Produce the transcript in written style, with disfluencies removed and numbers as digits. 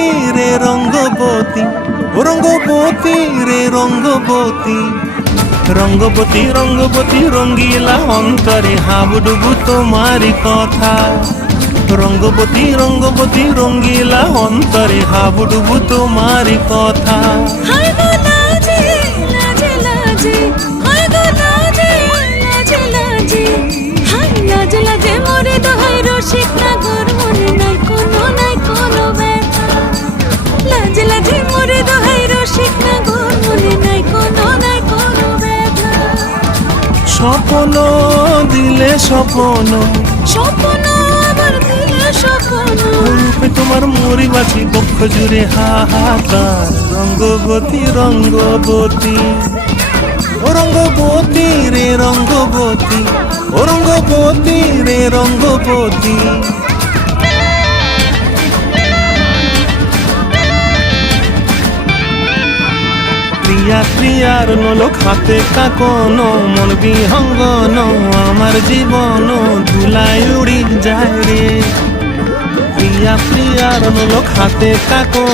রঙ্গবতী রে রঙ্গবতী, ও রঙ্গবতী রে রঙ্গবতী। রঙ্গবতী রঙ্গবতী রঙ্গিলা অন্তরে হাবুডুবু তোমারি কথা। রঙ্গবতী রঙ্গবতী রঙ্গিলা অন্তরে হাবুডুবু তোমারি কথা। হায় গো লাজে লাজে লাজে, হায় গো লাজে লাজে লাজে, হায় লাজে লাজে মোরে দোহাই রসিক নাগর মনে নাই কোনো ব্যথা। লাজে লাজে মোরে দোহাই রসিক নাগর মনে নাই কোনো ব্যথা। স্বপ্ন দিলে স্বপ্ন, স্বপ্ন আবার দিলে স্বপ্ন, রূপে তোমার মরি বাছি বক্ষ জুড়ে হাহাকার। রঙ্গবতী রঙ্গবতী, ও রঙ্গবতী রে রঙ্গবতী, ও রঙ্গবতী রে রঙ্গবতী। প্রিয়া প্রিয়ার নোলক হাতে কাকন, মন বিহঙ্গন আমার জীবন ধুলায় উড়ি যায় রে। প্রিয়া প্রিয়ার নোলক হাতে কাকন।